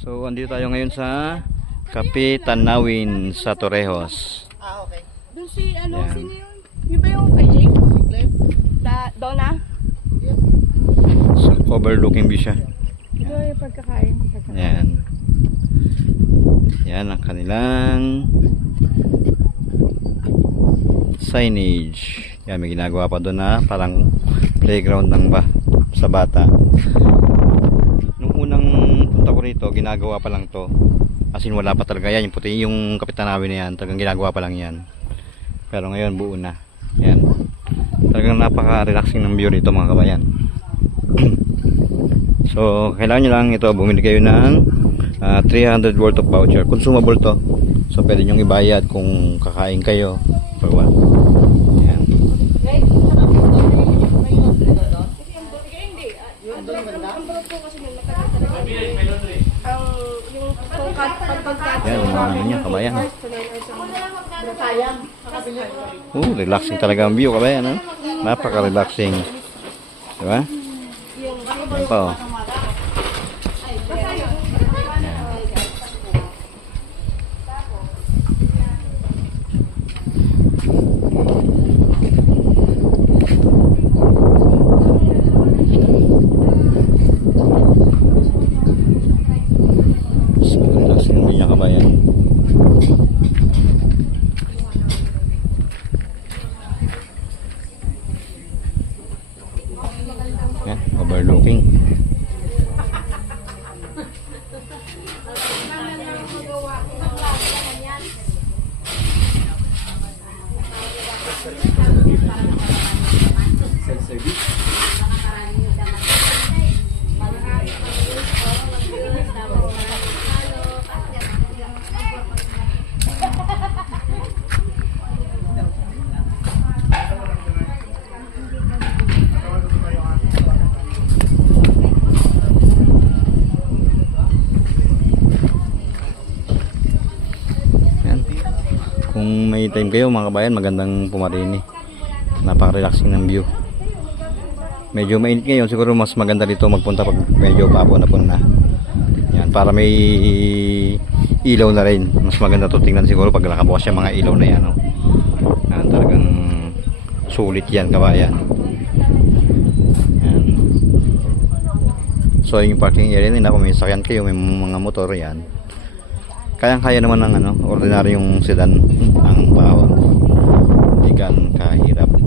So, andito tayo ngayon sa Kape Tanawin sa Torrejos. Ah, okay. Doon si, ano, Yan. sino yun? Yung ba yung kay Jake? Donna? So, overlooking view siya. Ito yung pagkakain. Yan. Yan ang kanilang signage. Yan, may ginagawa pa doon na parang playground ng sa bata. Nung unang punta ko rito, ginagawa pa lang to. As in, wala pa talaga yan. Yung puti, yung Kape Tanawin na yan, talagang ginagawa pa lang yan. Pero ngayon, buo na. Yan. Talagang napaka-relaxing ng view rito, mga kabayan. So, kailangan nyo lang ito, bumili kayo ng 300 worth of voucher. Consumable to. So, pwede nyo ibayad kung kakain kayo for one. Yan. Yan, ano niya, kabayan. Relaxing talaga ang view, kabayan. Ha? Napaka-relaxing. Diba? Yan pa, oh. Relaxing ang view, kabayan. Yan, overlooking. Kung may time kayo mga kabayan, magandang pumarini. Napaka-relaxing ng view. Medyo mainit ngayon, siguro mas maganda dito magpunta pag medyo paapon-apon na. Yan, para may ilaw na rin. Mas maganda to tingnan siguro pag nakabukas yung mga ilaw na yan. No? Yan, talagang sulit yan, kabayan. Yan. So yung parking area nila, kung may sakyan kayo, may mga motor yan, kayang-kaya naman ng ordinaryong sedan ang bawang. Hindi gan kahirap.